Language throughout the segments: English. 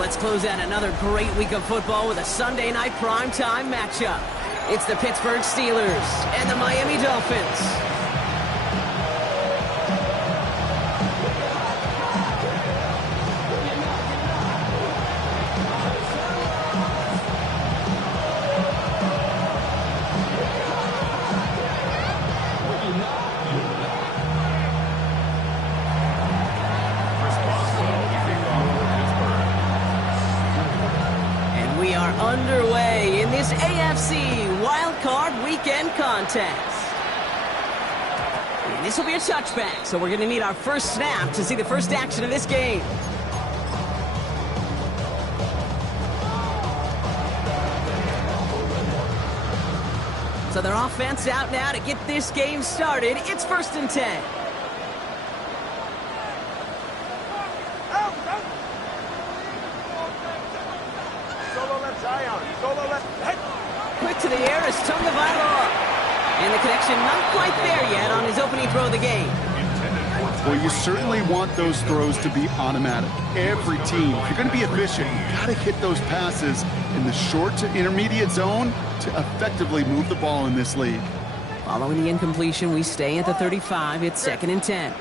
Let's close out another great week of football with a Sunday night primetime matchup. It's the Pittsburgh Steelers and the Miami Dolphins. We are underway in this AFC wildcard weekend contest. And this will be a touchback, so we're going to need our first snap to see the first action of this game. So their offense out now to get this game started. It's 1st and 10. Quick to the air as Tagovailoa. And the connection not quite there yet on his opening throw of the game. Well, you certainly want those throws to be automatic. Every team, if you're going to be efficient, you've got to hit those passes in the short to intermediate zone to effectively move the ball in this league. Following the incompletion, we stay at the 35. It's 2nd and 10.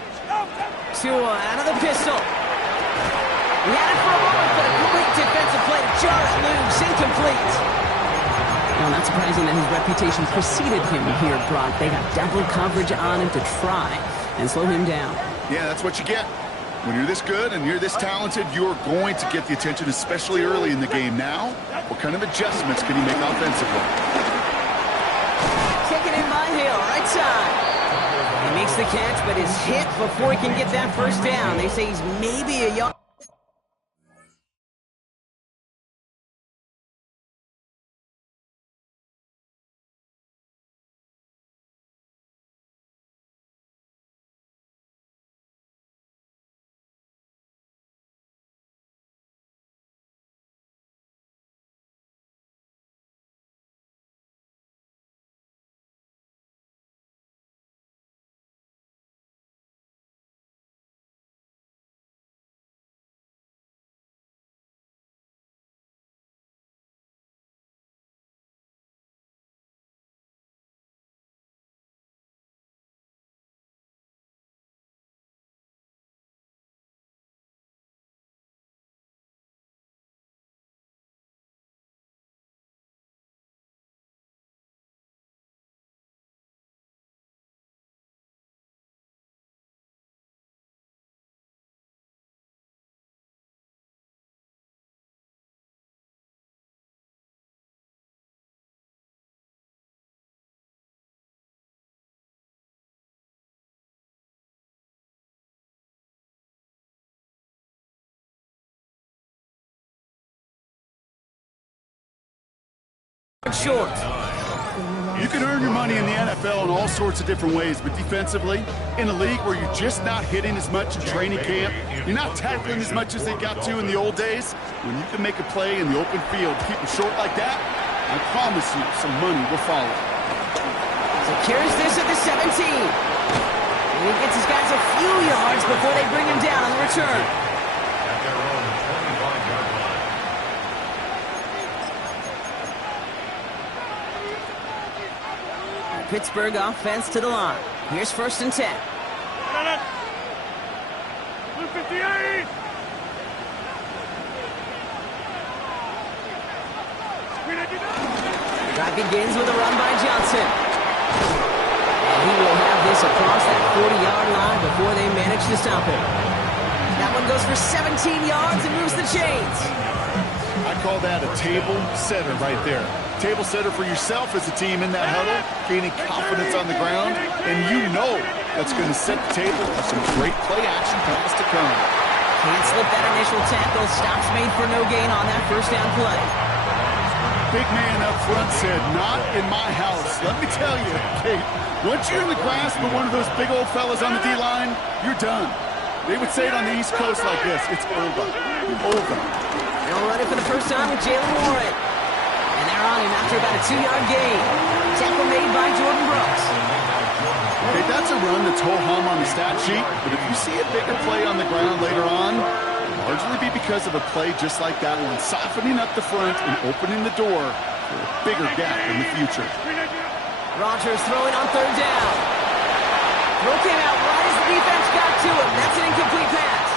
Tua out of the pistol. He had it for a moment, but a great defensive play to jar it loose. Incomplete. Well, not surprising that his reputation preceded him here, Brock. They got double coverage on him to try and slow him down. Yeah, that's what you get. When you're this good and you're this talented, you're going to get the attention, especially early in the game. Now, what kind of adjustments can he make offensively? Taken in by Hill, right side. He makes the catch, but is hit before he can get that first down. They say he's maybe a yard. Short. You can earn your money in the NFL in all sorts of different ways, but defensively, in a league where you're just not hitting as much in training camp, you're not tackling as much as they got to in the old days, when you can make a play in the open field, keep them short like that, I promise you some money will follow. So carries this at the 17. And he gets his guys a few yards before they bring him down on the return. Pittsburgh offense to the line. Here's 1st and 10. Drive begins with a run by Johnson. And he will have this across that 40-yard line before they manage to stop him. That one goes for 17 yards and moves the chains. I call that a table setter right there. Table setter for yourself as a team in that huddle, gaining confidence on the ground, and you know that's going to set the table for some great play action pass to come. Can't slip that initial tackle. Stops made for no gain on that first down play. Big man up front said, not in my house. Let me tell you, Kate, once you're in the grasp of one of those big old fellas on the D-line, you're done. They would say it on the East Coast like this, it's over. Over. They'll run it for the first time with Jalen Warren. And they're on him after about a 2-yard gain. Tackle made by Jordan Brooks. Okay, that's a run that's ho-hum on the stat sheet, but if you see a bigger play on the ground later on, a largely be because of a play just like that one, softening up the front and opening the door for a bigger gap in the future. Rodgers throwing on third down. Throw came out right as the defense got to him. That's an incomplete pass.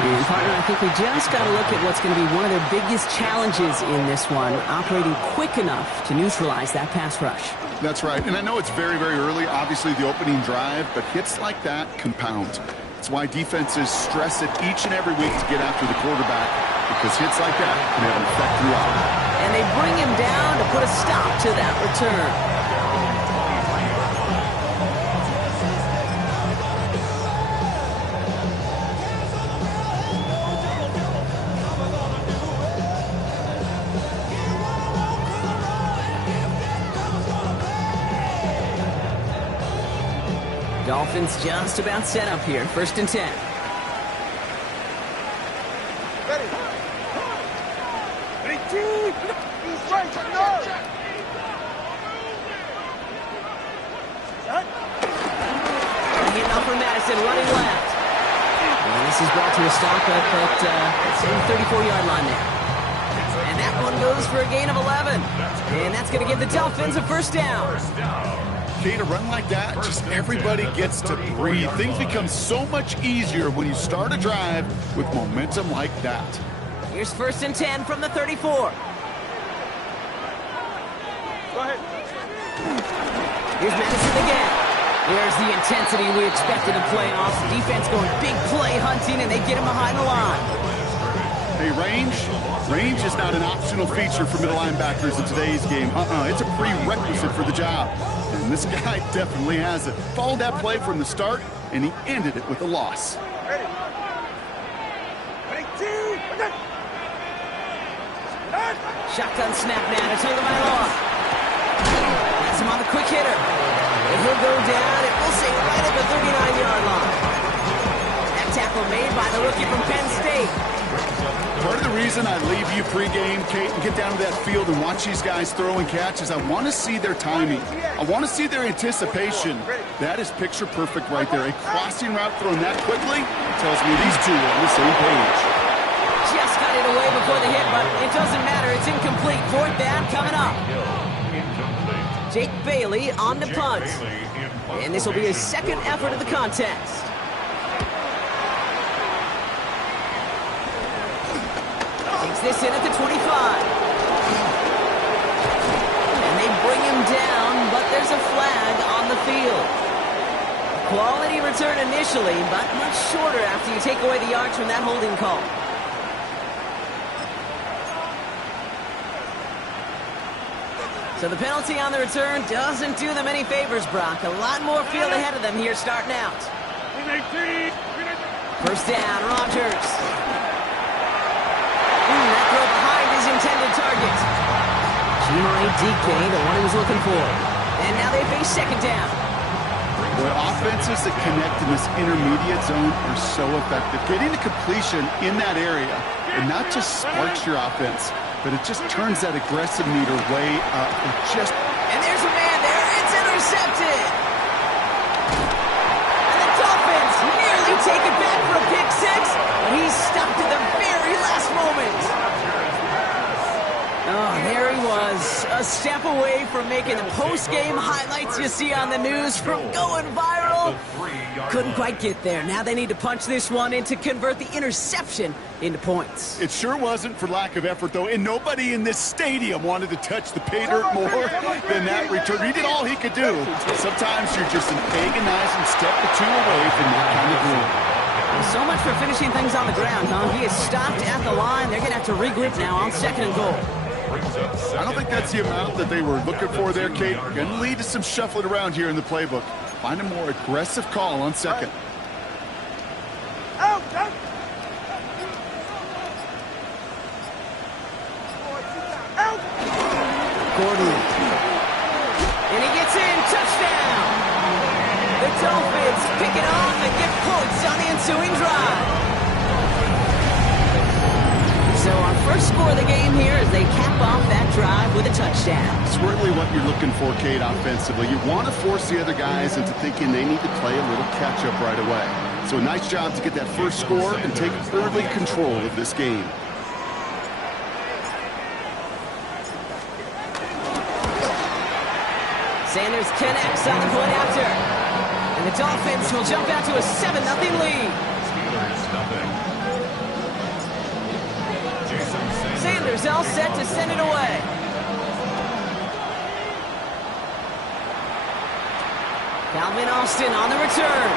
And partner, I think we just got to look at what's going to be one of their biggest challenges in this one, operating quick enough to neutralize that pass rush. That's right, and I know it's very, very early, obviously the opening drive, but hits like that compound. That's why defenses stress it each and every week to get after the quarterback, because hits like that can have an effect throughout. And they bring him down to put a stop to that return. Dolphins just about set up here. 1st and 10. Ready. Team. Straight. No. Getting off from Madison, running left. And this is brought to a stop at the 34-yard line there. And that one goes for a gain of 11. And that's going to give the Dolphins a 1st down. Okay, to run like that, just everybody gets to breathe. Things become so much easier when you start a drive with momentum like that. Here's 1st and 10 from the 34. Go ahead. Here's Madison again. There's the intensity we expected in playoffs. Defense going big play hunting, and they get him behind the line. Hey, range is not an optional feature for middle linebackers in today's game. It's a prerequisite for the job. And this guy definitely has it. Followed that play from the start, and he ended it with a loss. Ready. Shotgun snap now to Tagovailoa. That's him on the quick hitter. And he'll go down, and we'll say right at the 39-yard line. That tackle made by the rookie from Penn State. Part of the reason I leave you pregame, Kate, and get down to that field and watch these guys throw and catch is I want to see their timing. I want to see their anticipation. That is picture perfect right there. A crossing route thrown that quickly tells me these two are on the same page. Just got it away before the hit, but it doesn't matter. It's incomplete. 4th down coming up. Jake Bailey on the punt. And this will be his 2nd effort of the contest. Takes this in at the 25. And they bring him down, but there's a flag on the field. Quality return initially, but much shorter after you take away the yards from that holding call. So the penalty on the return doesn't do them any favors, Brock. A lot more field ahead of them here starting out. 1st down, Rodgers. That throw behind his intended target. G-Money DK, the one he was looking for. And now they face 2nd down. Boy, offenses that connect in this intermediate zone are so effective. Getting the completion in that area, it not just sparks your offense, but it just turns that aggressive meter way up. And there's a man there. It's intercepted. And the Dolphins nearly take it back for a pick 6, but he's stopped at the very last moment. Oh, there he was. A step away from making the post-game highlights you see on the news from going viral. Couldn't quite get there. Now they need to punch this one in to convert the interception into points. It sure wasn't for lack of effort, though, and nobody in this stadium wanted to touch the pay dirt more than that return. He did all he could do. Sometimes you're just an agonizing step or two away from that kind of glory. So much for finishing things on the ground, huh? He is stopped at the line. They're going to have to regroup now on 2nd and goal. I don't think that's the amount that they were looking for there, Kate. Going to lead to some shuffling around here in the playbook. Find a more aggressive call on 2nd. Out! Gordon. And he gets in. Touchdown! The Dolphins pick it off and get points on the ensuing drive. So our first score of the game here as they cap off that drive with a touchdown. It's really what you're looking for, Kate, offensively. You want to force the other guys into thinking they need to play a little catch-up right away. So a nice job to get that first score and take early control of this game. Sanders connects on the point after. And the Dolphins will jump out to a 7-0 lead. Sanders all set to send it away. Calvin Austin on the return.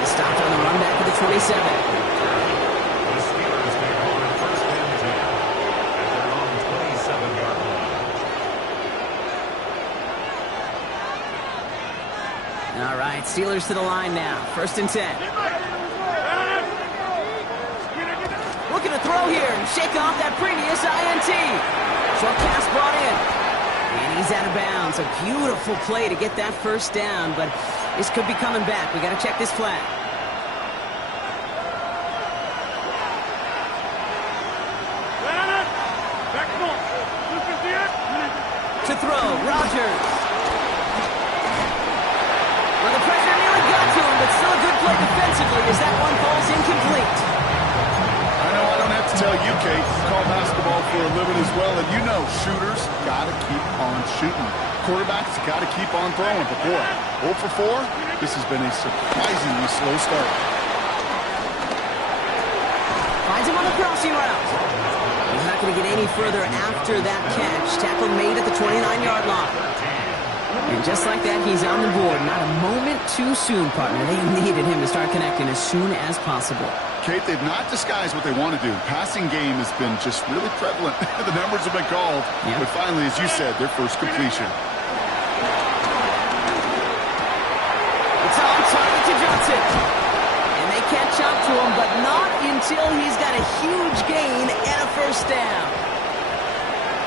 He stopped on the run back at the 27. All right, Steelers to the line now. 1st and 10. Looking to throw here and shake off that previous INT. Short pass brought in. And he's out of bounds. A beautiful play to get that first down, but this could be coming back. We got to check this flag. To throw, Rodgers. Well, the pressure nearly got to him, but still a good play defensively as that one falls incomplete. I know I don't have to tell you, Kate. You call basketball for a living as well, and you know shooters got to keep on shooting. Quarterbacks got to keep on throwing. But boy, 0 for 4, this has been a surprisingly slow start. Finds him on the crossing route. He's not going to get any further after that catch. Tackle made at the 29-yard line. And just like that, he's on the board. Not a moment too soon, partner. They needed him to start connecting as soon as possible. Kate, they've not disguised what they want to do. Passing game has been just really prevalent. The numbers have been called. Yep. But finally, as you said, their first completion. It's on target to Johnson. And they catch up to him, but not until he's got a huge gain and a first down.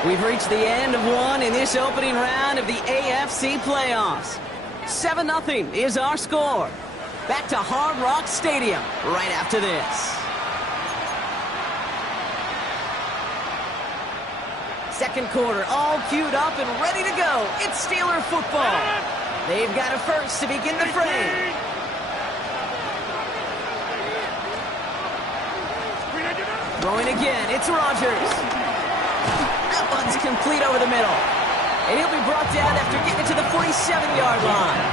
We've reached the end of one in this opening round of the AFC playoffs. 7-0 is our score. Back to Hard Rock Stadium right after this. Second quarter all queued up and ready to go. It's Steeler football. They've got a first to begin the frame. Throwing again, it's Rodgers. That one's complete over the middle. And he'll be brought down after getting it to the 47-yard line.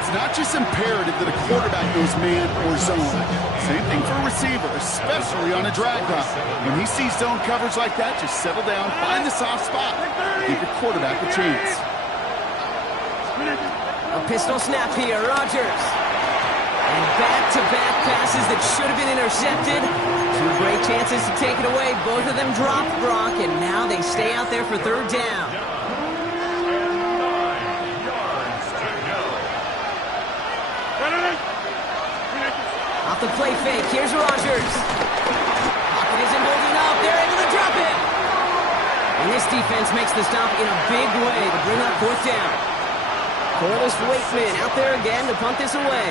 It's not just imperative that a quarterback knows man or zone. Same thing for a receiver, especially on a drag route. When he sees zone coverage like that, just settle down, find the soft spot. Give your quarterback a chance. A pistol snap here, Rodgers. And back-to-back passes that should have been intercepted. Two great chances to take it away. Both of them dropped, Brock, and now they stay out there for third down. Off the play fake, here's Rodgers. Pocket isn't holding up, they're able to drop it. And this defense makes the stop in a big way to bring up fourth down. Corliss Wakeman out there again to punt this away.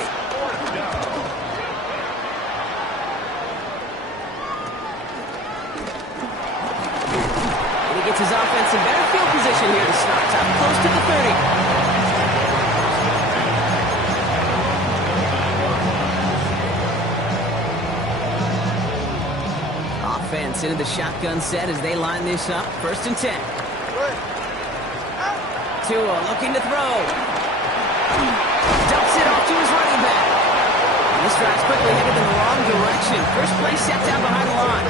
And he gets his offense in better field position here to start. Up close to the 30. Offense into the shotgun set as they line this up. 1st and 10. Tua looking to throw. Dumps it off to his running back. And this drive's quickly headed in the wrong direction. First play set down behind the line.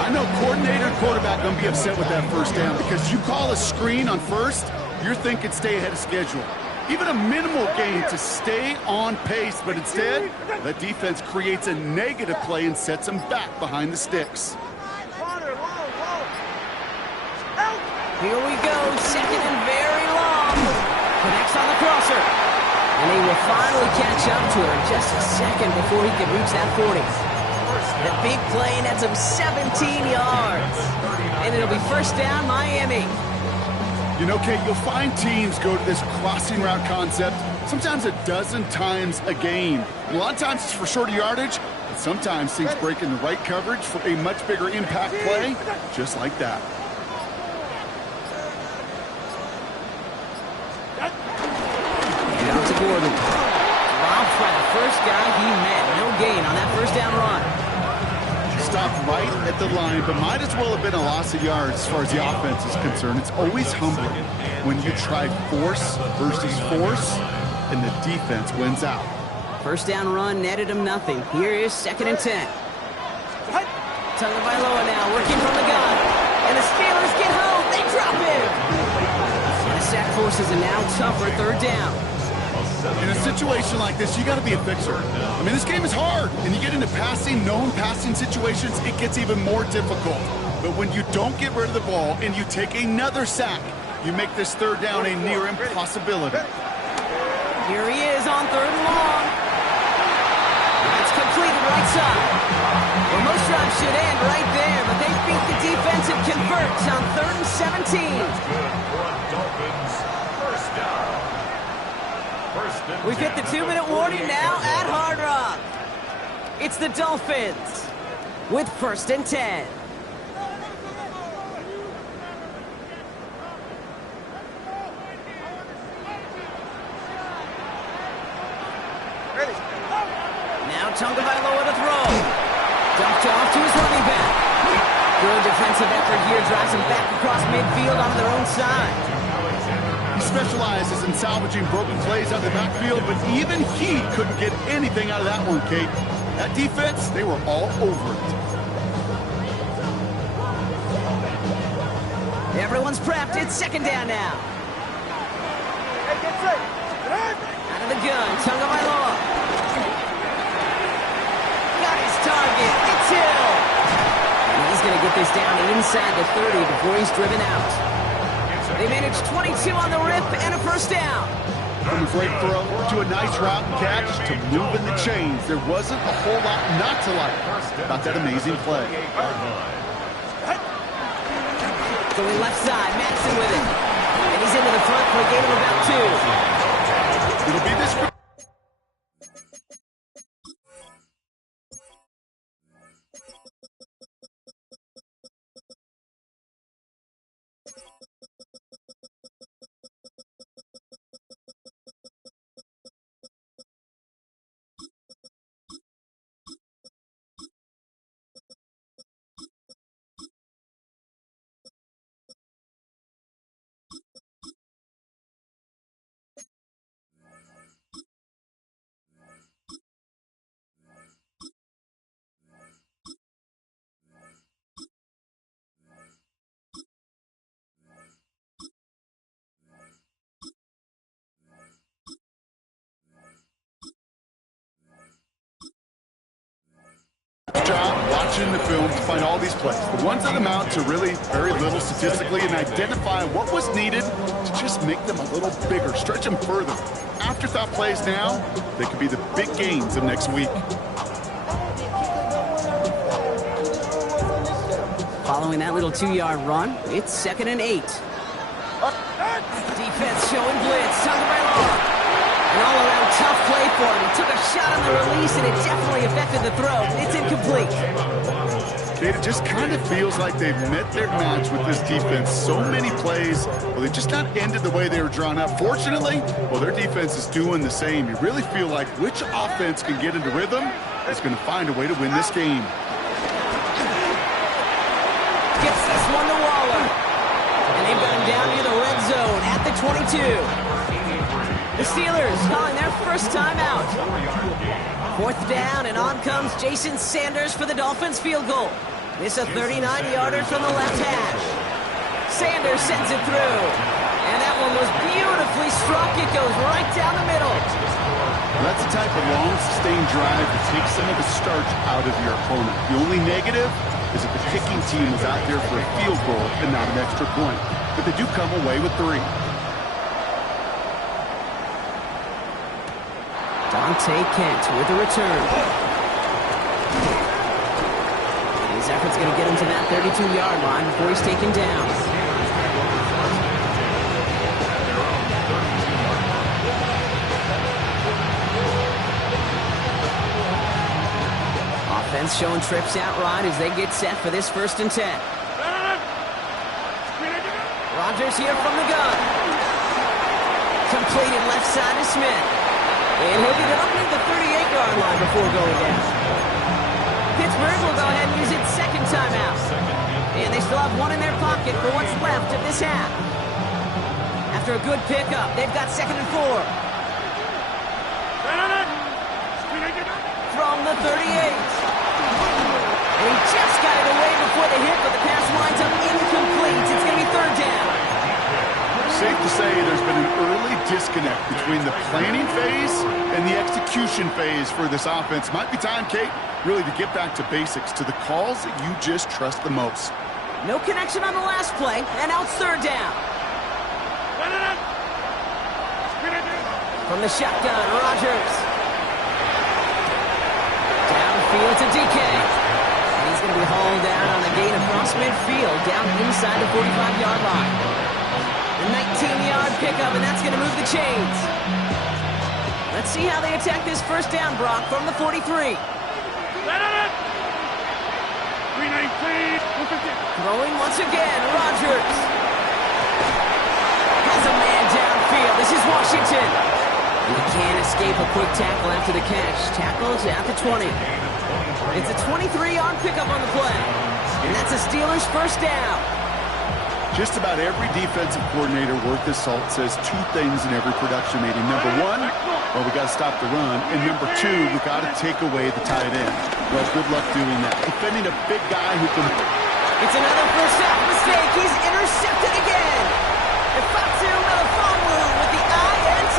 I know coordinator and quarterback going to be upset with that first down because you call a screen on first, you're thinking stay ahead of schedule. Even a minimal gain to stay on pace, but instead, the defense creates a negative play and sets them back behind the sticks. Here we go, second and very long. Connects on the crosser. And he will finally catch up to her just a second before he can reach that 40. The big play nets him 17 yards. And it'll be first down, Miami. You know, Kate, you'll find teams go to this crossing route concept sometimes a dozen times a game. And a lot of times it's for shorter yardage, but sometimes things break in the right coverage for a much bigger impact play, just like that. Down to Gordon. first guy he met. No gain on that first down run. Stopped right at the line, but might as well have been a loss of yards as far as the offense is concerned. It's always humbling when you try force versus force, and the defense wins out. First down run netted him nothing. Here is 2nd and 10. Tagovailoa now working from the gun. And the Steelers get home. They drop him. And the sack forces a now tougher 3rd down. In a situation like this, you got to be a fixer. I mean, this game is hard, and you get into known passing situations, it gets even more difficult. But when you don't get rid of the ball and you take another sack, you make this 3rd down a near impossibility. Here he is on 3rd and long. That's completed right side. Well, most drives should end right there, but they beat the defense and converts on 3rd and 17. We've hit the 2-minute warning now at Hard Rock. It's the Dolphins with 1st and 10. Now Tagovailoa to throw. Dumped off to his running back. Good defensive effort here drives him back across midfield onto their own side. He specializes in salvaging broken plays out of the backfield, but even he couldn't get anything out of that one, Kate. That defense, they were all over it. Everyone's prepped. It's 2nd down now. Hey, get set. Out of the gun, Tagovailoa. Got his target. It's Hill. And he's going to get this down inside the 30 before he's driven out. They managed 22 on the rip and a 1st down. From a great throw to a nice route and catch to moving the chains, there wasn't a whole lot not to like about that amazing play. Going left side, Madison with it. And he's into the front for a gain of about 2. It'll be this. Job watching the film to find all these plays. The ones that amount to really very little statistically, and identify what was needed to just make them a little bigger, stretch them further. Afterthought plays now, they could be the big gains of next week. Following that little 2-yard run, it's 2nd and 8. Defense showing blitz. Tagovailoa. An all-around tough play for him. He took a shot on the release, and it definitely affected the throw. It's incomplete. It just kind of feels like they've met their match with this defense. So many plays, well, they just not ended the way they were drawn up. Fortunately, well, their defense is doing the same. You really feel like which offense can get into rhythm is going to find a way to win this game. Gets this one to Waller. And they've got him down near the red zone at the 22. The Steelers calling their first time out. 4th down, and on comes Jason Sanders for the Dolphins field goal. This a 39-yarder from the left hash. Sanders sends it through. And that one was beautifully struck. It goes right down the middle. That's the type of long, sustained drive that takes some of the starch out of your opponent. The only negative is that the kicking team is out there for a field goal and not an extra point. But they do come away with 3. Dante Kent with the return. His effort's going to get him to that 32-yard line before he's taken down. Offense showing trips out right as they get set for this 1st and 10. Rodgers here from the gun. Completed left side to Smith. And he'll get it up near the 38 5-yard line before going down. Pittsburgh will go ahead and use its second timeout. And they still have one in their pocket for what's left of this half. After a good pickup, they've got 2nd and 4. From the 38. And he just got it away before the hit, but the pass winds up incomplete. It's going to be 3rd down. Safe to say there's been an early disconnect between the planning phase and the execution phase for this offense. Might be time, Kate, really to get back to basics, to the calls that you just trust the most. No connection on the last play, and now it's 3rd down. From the shotgun, Rodgers. Downfield to DK. And he's going to be hauled down on a gain across midfield, down inside the 45-yard line. A 19-yard pickup, and that's going to move the chains. Let's see how they attack this 1st down, Brock, from the 43. Throwing once again, Rodgers. Has a man downfield. This is Washington. And he can't escape a quick tackle after the catch. Tackles at the 20. It's a 23-yard pickup on the play. And that's a Steelers 1st down. Just about every defensive coordinator worth his salt says 2 things in every production meeting. Number 1, well, we got to stop the run. And number 2, we got to take away the tight end. Well, good luck doing that. Defending a big guy who can... It's another first half mistake. He's intercepted again. Ifatu Melifonwu with the INT.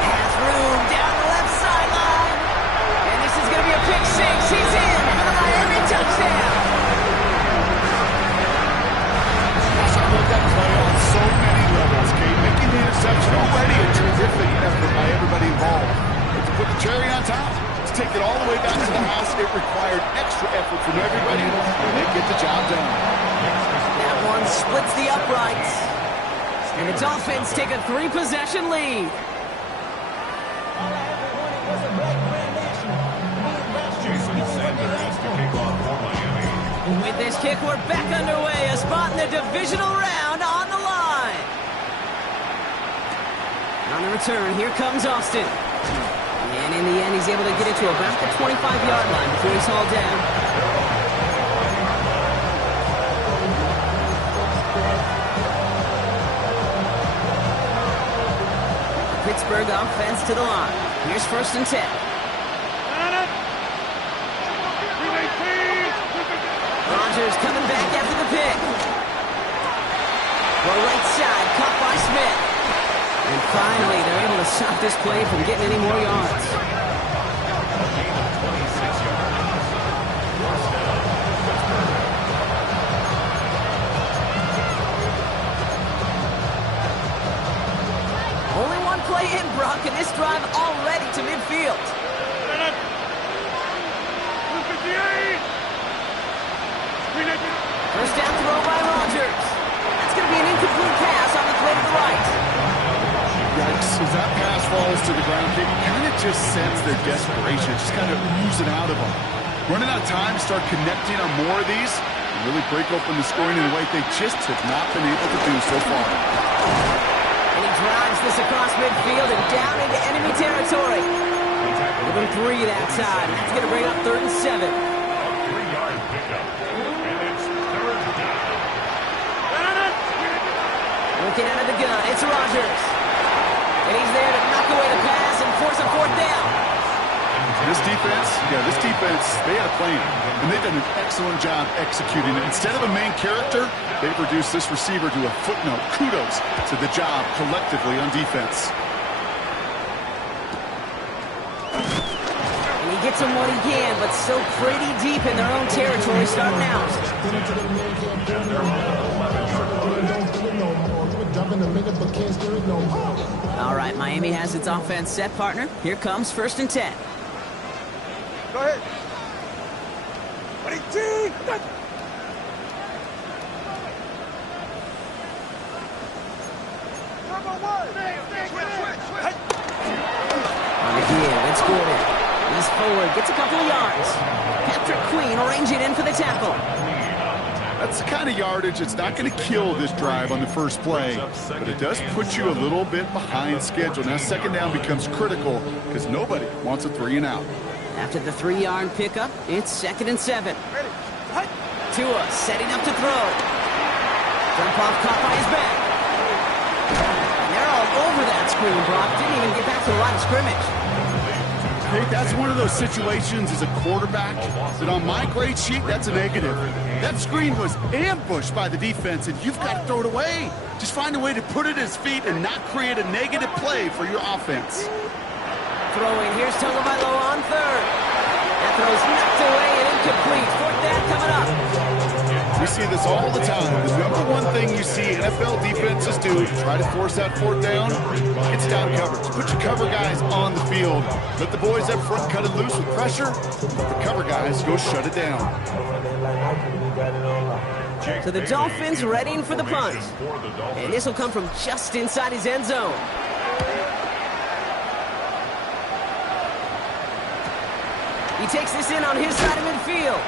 Has room down the left sideline. And this is going to be a pick 6. He's in for the Miami touchdown. That play on so many levels, Kate. Making the interception already a terrific effort by everybody involved. But to put the cherry on top, to take it all the way back to the house, it required extra effort from everybody, and they get the job done. That one splits the uprights. And the Dolphins take a 3-possession lead. With this kick, we're back underway. A spot in the divisional round on the line. On the return, here comes Austin. And in the end, he's able to get it to about the 25-yard line before he's hauled down. The Pittsburgh offense to the line. Here's 1st and 10. Rodgers coming back after the pick. Well, right side, caught by Smith. And finally, they're able to stop this play from getting any more yards. Only one play in, Brock, and this drive already to midfield. First down throw by Rodgers. That's going to be an incomplete pass on the play to the right. Yikes, as that pass falls to the ground, you kind of just sense their desperation, just kind of oozing out of them. Running out of time, start connecting on more of these, and really break open the scoring in a way they just have not been able to do so far. And he drives this across midfield and down into enemy territory. Give him 3 that time. That's going to bring up 3rd and 7. Looking out of the gun, it's Rodgers. And he's there to knock away the pass and force a 4th down. This defense, they had a plan, and they've done an excellent job executing it. Instead of a main character, they've reduced this receiver to a footnote. Kudos to the job collectively on defense. And he gets him what he can, but still pretty deep in their own territory starting out. All right, Miami has its offense set, partner. Here comes 1st and 10. Go ahead. 22. On the give, it's Gordon. He's forward, gets a couple of yards. Patrick Queen arranging in for the tackle. A That's the kind of yardage that's not going to kill this drive on the first play, but it does put you a little bit behind schedule. Now second down becomes critical because nobody wants a 3-and-out. After the 3-yard pickup, it's 2nd and 7. Tua setting up to throw. Jump off caught by his back. And they're all over that screen, Brock. Didn't even get back to the line of scrimmage. Hey, that's one of those situations as a quarterback that on my grade sheet, that's a negative. That screen was ambushed by the defense, and you've got to throw it away. Just find a way to put it at his feet and not create a negative play for your offense. Throwing, here's Tagovailoa on 3rd. That throw's knocked away and incomplete. 4th down coming up. We see this all the time. The number one thing you see NFL defenses do to try to force that 4th down, it's down coverage. Put your cover guys on the field. Let the boys up front cut it loose with pressure. Let the cover guys go shut it down. So the Dolphins readying for the punt. And this will come from just inside his end zone. He takes this in on his side of midfield.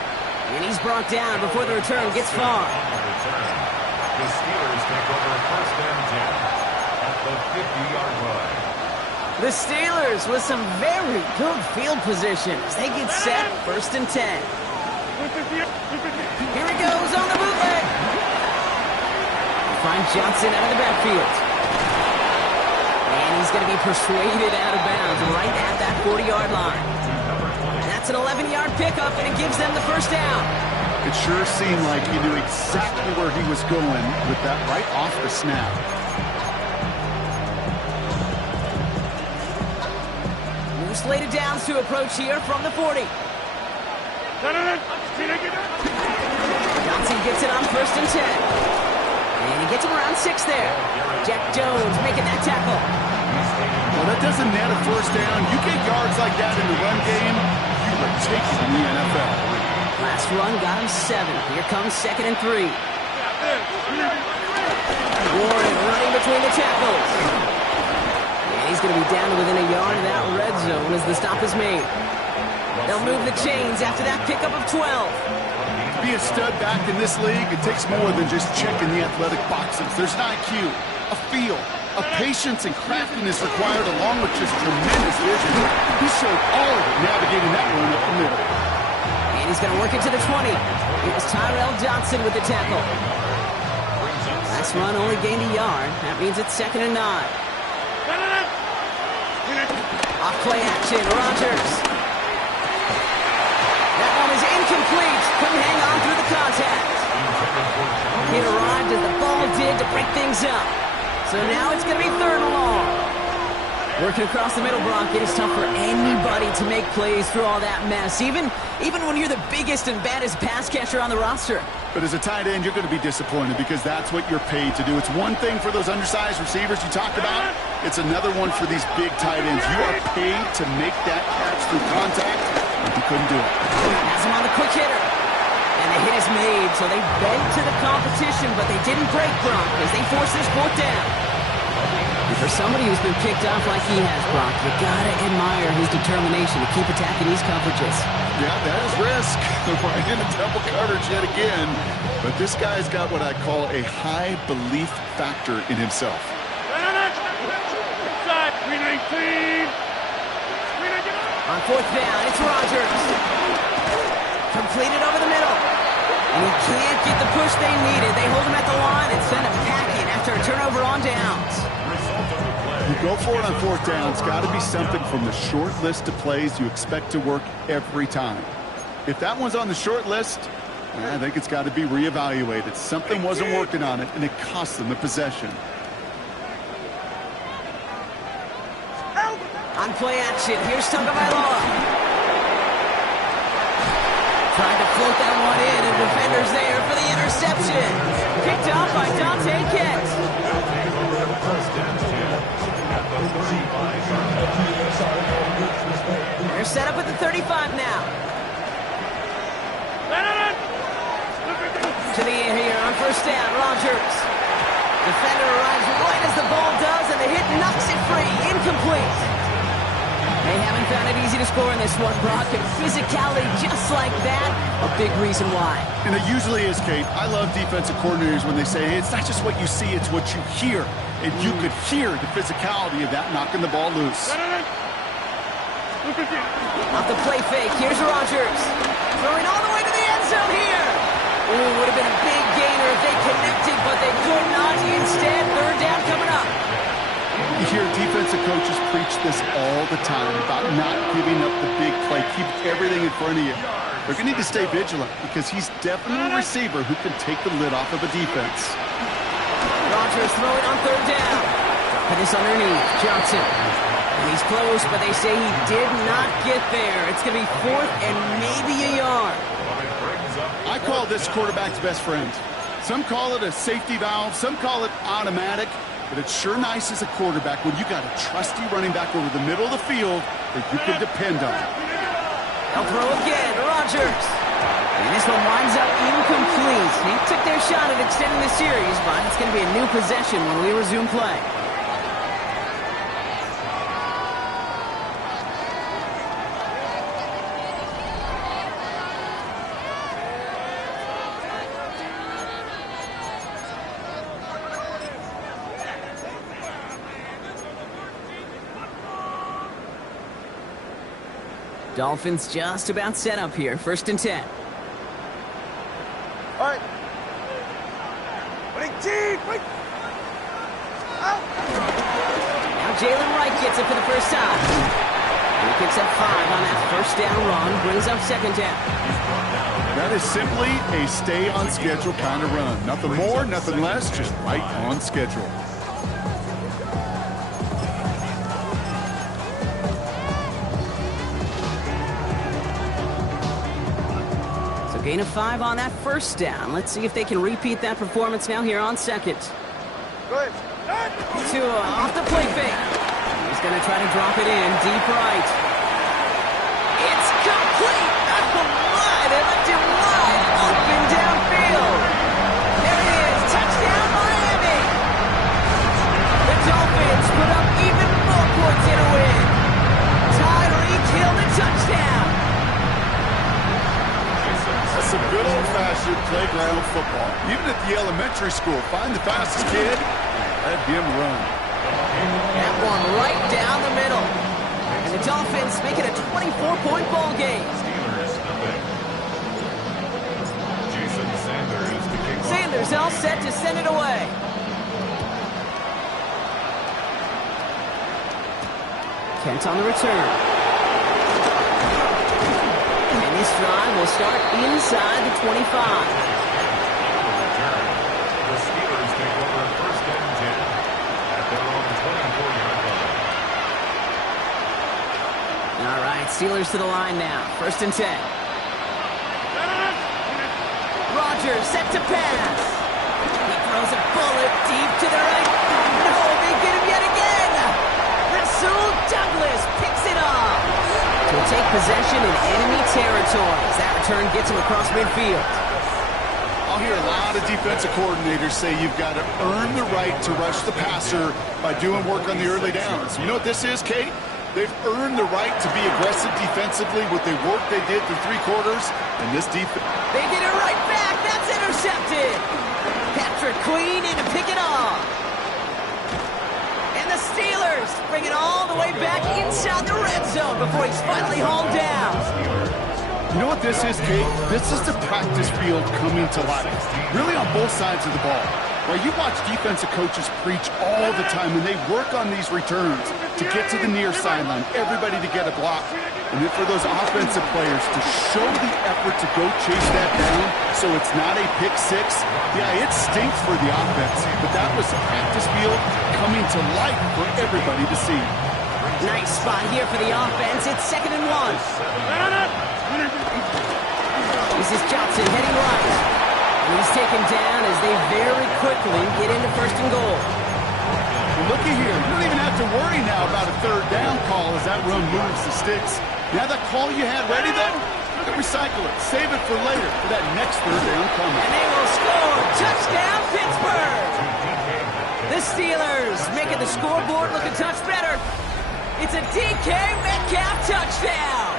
And he's brought down before the return gets far. The Steelers take over 1st and 10 at the 50-yard line. The Steelers with some very good field position as they get set 1st and 10. Here he goes on the bootleg. Finds Johnson out of the backfield. And he's going to be persuaded out of bounds right at that 40-yard line. That's an 11-yard pickup, and it gives them the 1st down. It sure seemed like he knew exactly where he was going with that right off the snap. New slated downs to approach here from the 40. Johnson gets it on 1st and 10. And he gets him around 6 there. Jack Jones making that tackle. Well, that doesn't net a 1st down. You get yards like that in the run game, you are taking in the NFL. Last run got him 7. Here comes 2nd and 3. Warren running between the tackles. And he's going to be down to within a yard of that red zone as the stop is made. They'll move the chains after that pickup of 12. To be a stud back in this league, it takes more than just checking the athletic boxes. There's an IQ, a feel, a patience and craftiness required along with just tremendous vision. He showed all of it navigating that run up the middle. And he's going to work it to the 20. It was Tyrell Johnson with the tackle. Last run only gained a yard. That means it's 2nd and 9. Off play action, Rodgers. That one is incomplete. Couldn't hang on through the contact. It arrived as the ball did to break things up. So now it's going to be 3rd and long. Working across the middle, Brock, it is tough for anybody to make plays through all that mess, even when you're the biggest and baddest pass catcher on the roster. But as a tight end, you're going to be disappointed because that's what you're paid to do. It's one thing for those undersized receivers you talked about. It's another one for these big tight ends. You are paid to make that catch through contact, but you couldn't do it. Has him on the quick hitter. And the hit is made, so they bent to the competition, but they didn't break, Brock, as they force this 4th down. And for somebody who's been picked off like he has, Brock, you gotta admire his determination to keep attacking these coverages. Yeah, that is risk. Right into double coverage yet again. But this guy's got what I call a high belief factor in himself. On 4th down, it's Rodgers. Completed over the middle. And he can't get the push they needed. They hold him at the line and send him packing after a turnover on downs. You go for it on 4th down. It's got to be something from the short list of plays you expect to work every time. If that one's on the short list, I think it's got to be reevaluated. Something wasn't working on it, and it cost them the possession. On play action, here's Tagovailoa. Trying to float that one in, and defenders there for the interception. Picked up by Dante Kent. They're set up at the 35 now. To the air here on 1st down, Rodgers. Defender arrives right as the ball does, and the hit knocks it free. Incomplete. They haven't found it easy to score in this one, Brock, and physicality just like that, a big reason why. And it usually is, Kate. I love defensive coordinators when they say, hey, it's not just what you see, it's what you hear. And you could hear the physicality of that knocking the ball loose. Off the play fake, here's Rodgers. Throwing all the way to the end zone here. Ooh, would have been a big gainer if they connected, but they could not. Instead, third down coming up. You hear defensive coaches preach this all the time about not giving up the big play. Keep everything in front of you. They're going to need to stay vigilant because he's definitely a receiver who can take the lid off of a defense. Rodgers throwing on third down. Dropping this underneath. Johnson. And he's close, but they say he did not get there. It's going to be fourth and maybe a yard. I call this quarterback's best friend. Some call it a safety valve. Some call it automatic. But it's sure nice as a quarterback when you got a trusty running back over the middle of the field that you can depend on. They'll throw again. Rodgers. And this one winds up incomplete. They took their shot at extending the series, but it's going to be a new possession when we resume play. Dolphins just about set up here. First and 10. All right. Wait, Chief! Wait! Out! Now Jalen Wright gets it for the first time. He picks up 5 on that first down run. Brings up second down. That is simply a stay-on-schedule kind of run. Nothing more, nothing less, just right on schedule. Gain of 5 on that first down. Let's see if they can repeat that performance now here on second. Go ahead. Tua off the play fake. He's going to try to drop it in deep right. It's complete. Oh my, they left him wide open downfield. There it is. Touchdown Miami. The Dolphins put up even more points in a win. Tyreek Hill the touchdown. Some good old-fashioned playground football. Even at the elementary school, find the fastest kid and let him run. That one right down the middle. And the Dolphins make it a 24-point ball game. Sanders all set to send it away. Kent on the return. This drive will start inside the 25. The Steelers take over first and 10 at their own 24-yard line. All right, Steelers to the line now. First and 10. Rodgers set to pass. He throws a bullet deep to the right. No, they get him yet again. Rasul Douglas picks it off. Will take possession in enemy territory as that return gets him across midfield. I'll hear a lot of defensive coordinators say you've got to earn the right to rush the passer by doing work on the early downs. You know what this is, Kate? They've earned the right to be aggressive defensively with the work they did through 3 quarters. And this defense... They get it right back. That's intercepted. Patrick Queen in to pick it off. And the Steelers bring it all the way back inside the red zone before he's finally hauled down. You know what this is, Kate? This is the practice field coming to life. Really on both sides of the ball. Right, you watch defensive coaches preach all the time, and they work on these returns to get to the near sideline, everybody to get a block. And then for those offensive players to show the effort to go chase that down so it's not a pick six, yeah, it stinks for the offense. But that was the practice field coming to life for everybody to see. Nice spot here for the offense. It's 2nd and 1. This is Johnson heading right. And he's taken down as they very quickly get into 1st and goal. Well, looky here. You don't even have to worry now about a 3rd down call as that run moves the sticks. Now that call you had ready, though, you can recycle it. Save it for later for that next 3rd down coming. And they will score. Touchdown, Pittsburgh. The Steelers making the scoreboard look a touch better. It's a DK Metcalf touchdown.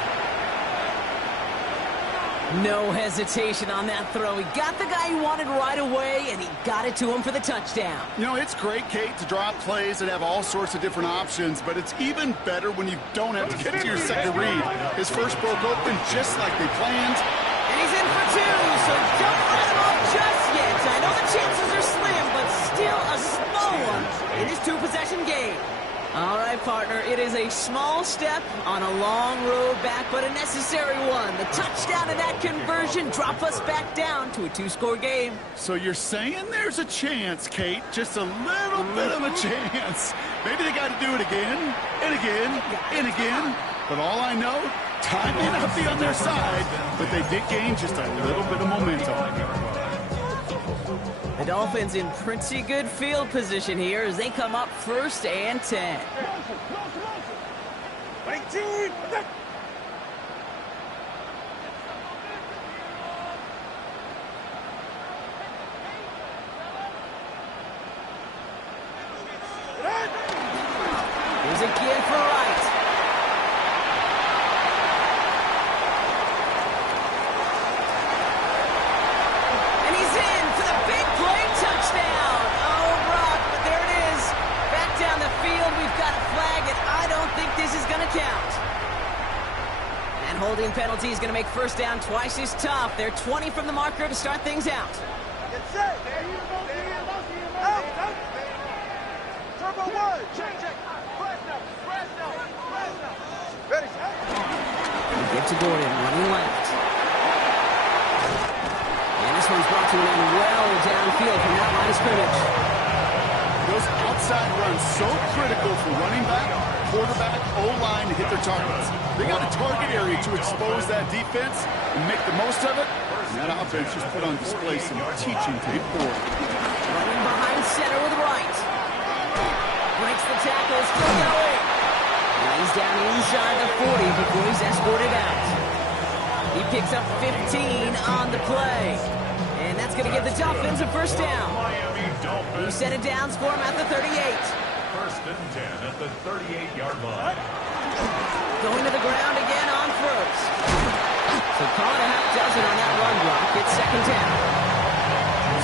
No hesitation on that throw. He got the guy he wanted right away, and he got it to him for the touchdown. You know, it's great, Kate, to drop plays and have all sorts of different options, but it's even better when you don't have to get to your second read. His first broke open just like they planned. And he's in for two, so don't write him off just yet. I know the chances are slim, but still a small one in his two-possession game. All right, partner, it is a small step on a long road back, but a necessary one. The touchdown and that conversion drop us back down to a two-score game. So you're saying there's a chance, Kate, just a little bit of a chance. Maybe they got to do it again and again and again. But all I know, time may not be on their side, but they did gain just a little bit of momentum. The Dolphins in pretty good field position here as they come up 1st and 10. Here's a give for Wright. And he's in for the big play touchdown. Oh, Brock, but there it is. Back down the field, we've got a flag, and I don't think this is going to count. And holding penalty is going to make 1st down twice as tough. They're 20 from the marker to start things out. Get set. Out. Turbo one. Check. Press now. Ready, set. Give to Gordon, running left. And this one's brought to an end well downfield from that line of scrimmage. Those outside runs so critical for running back, quarterback, O-line to hit their targets. They got a target area to expose that defense and make the most of it. And that offense just put on display some teaching tape for it. Running behind center with Wright. Breaks the tackle, still going. And he's down inside the 40 before he's escorted out. He picks up 15 on the play. And that's going to give the Dolphins a 1st down. He set it down for him at the 38. 1st and 10 at the 38-yard line. Going to the ground again on 1st. So call it a half dozen on that run block. It's 2nd down.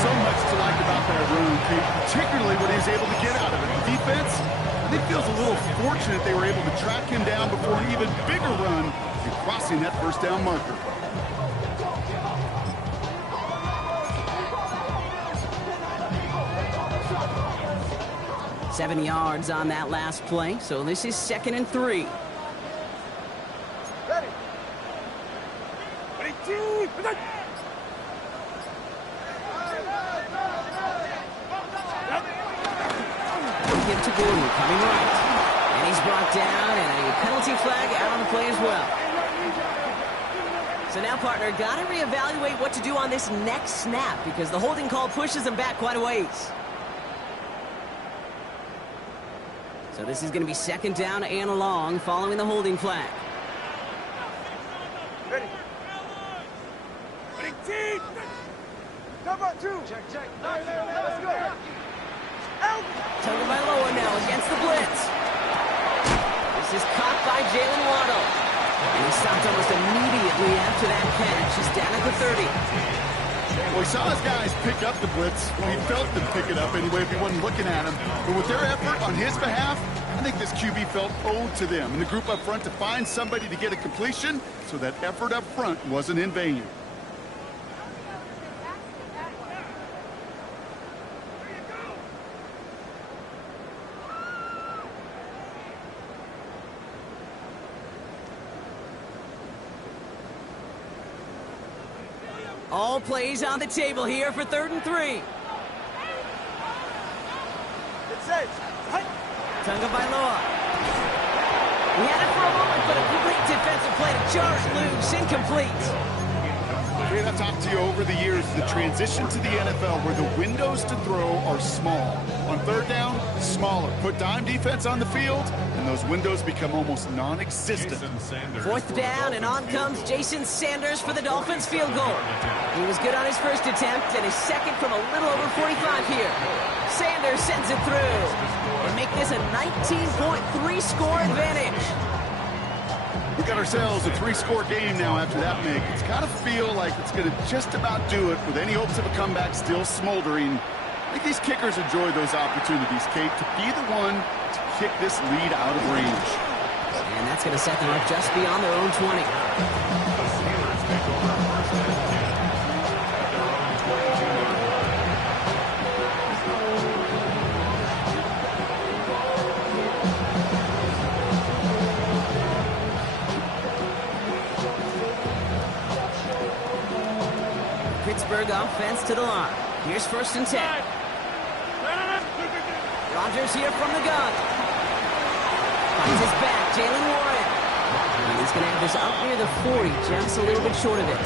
So much to like about that run, Kate, particularly what he was able to get out of it. The defense, I think, feels a little fortunate they were able to track him down before an even bigger run and crossing that 1st down marker. Seven yards on that last play, so this is 2nd and 3. Ready. Two. Give to Gordon, coming right. And he's brought down, and a penalty flag out on the play as well. So now, partner, got to reevaluate what to do on this next snap because the holding call pushes him back quite a ways. So this is going to be 2nd down and long following the holding flag. Ready. Turbo two. Check. Let's go. Out. Tagovailoa now against the blitz. This is caught by Jalen Waddle. And he stopped almost immediately after that catch. He's down at the 30. Well, he saw his guys pick up the blitz. Well, he felt them pick it up anyway if he wasn't looking at him. But with their effort on his behalf, I think this QB felt owed to them and the group up front to find somebody to get a completion so that effort up front wasn't in vain. All plays on the table here for 3rd and 3. It's safe. Right. Tagovailoa. He had it for a moment, but a great defensive play to jar it loose. Incomplete. I I've talked to you over the years, the transition to the NFL where the windows to throw are small. On third down, smaller. Put dime defense on the field, and those windows become almost non-existent. Fourth down, and on comes Jason Sanders for the Dolphins field goal. He was good on his first attempt, and his second from a little over 45 here. Sanders sends it through. And make this a 19.3 score advantage. We got ourselves a 3-score game now after that make. It's got to feel like it's going to just about do it with any hopes of a comeback still smoldering. I think these kickers enjoy those opportunities, Kate, to be the one to kick this lead out of range. And that's going to set them up just beyond their own 20. The Steelers take over first and 10 at their own 22-yard line. Pittsburgh offense to the line. Here's first and 10. Rodgers here from the gun. Finds his back, Jalen Warren. And he's going to have this up near the 40, just a little bit short of it.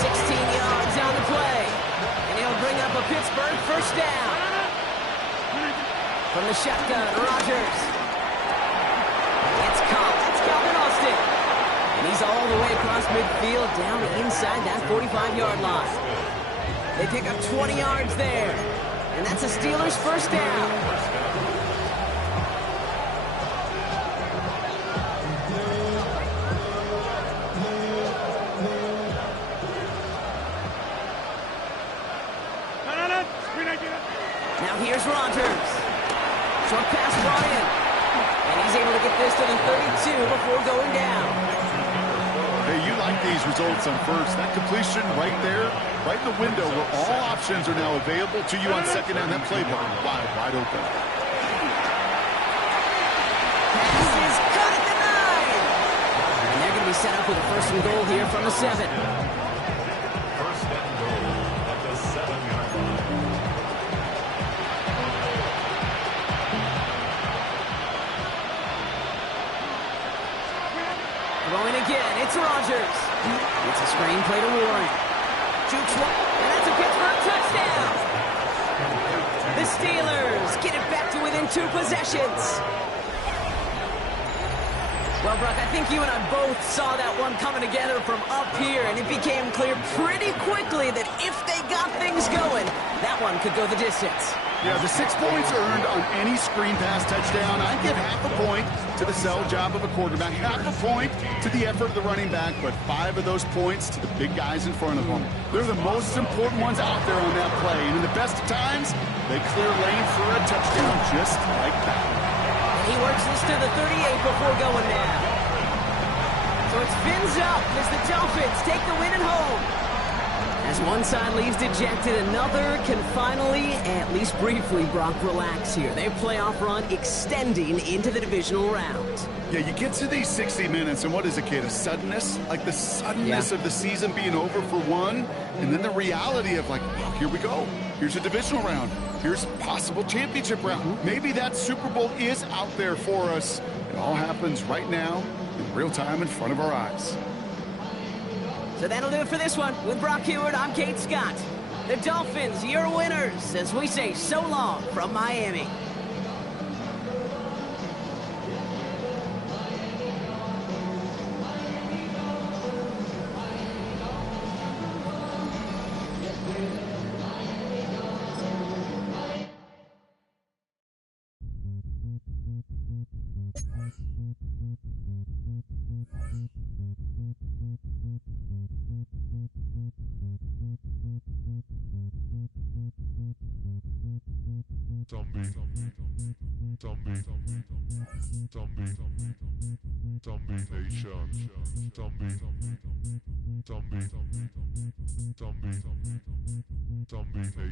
16 yards on the play. And he'll bring up a Pittsburgh first down. From the shotgun, Rodgers. It's caught. That's Calvin Austin. And he's all the way across midfield, down inside that 45-yard line. They pick up 20 yards there. And that's a Steelers first down. Now here's Rodgers. Short pass brought in. And he's able to get this to the 32 before going down. Hey, you like these results on first. That completion right there, right in the window where all options are now available to you on second down. That playbook wide open. Pass is cut at the 9. And they're going to be set up with a first and goal here from the 7. First and goal at the 7-yard line. Throwing again, it's Rodgers. It's a screenplay to Warren. Jukes one, and that's a Pittsburgh touchdown. The Steelers get it back to within 2 possessions. Well, Brock, I think you and I both saw that one coming together from up here, and it became clear pretty quickly that if they got things going, that one could go the distance. Yeah, the 6 points earned on any screen pass touchdown. I give half a point to the sell job of a quarterback, half a point to the effort of the running back, but 5 of those points to the big guys in front of them. They're the most important ones out there on that play, and in the best of times, they clear lane for a touchdown just like that. And he works this to the 38 before going down. So it's fins up as the Dolphins take the win at home. As one side leaves dejected, another can finally, at least briefly, Brock, relax here. Their playoff run extending into the divisional round. Yeah, you get to these 60 minutes, and what is it, kid? A suddenness? Like the suddenness of the season being over for one, and then the reality of, like, oh, here we go. Here's a divisional round. Here's possible championship round. Maybe that Super Bowl is out there for us. It all happens right now, in real time, in front of our eyes. So that'll do it for this one. With Brock Heward, I'm Kate Scott. The Dolphins, your winners, as we say so long from Miami. Zombie Nation.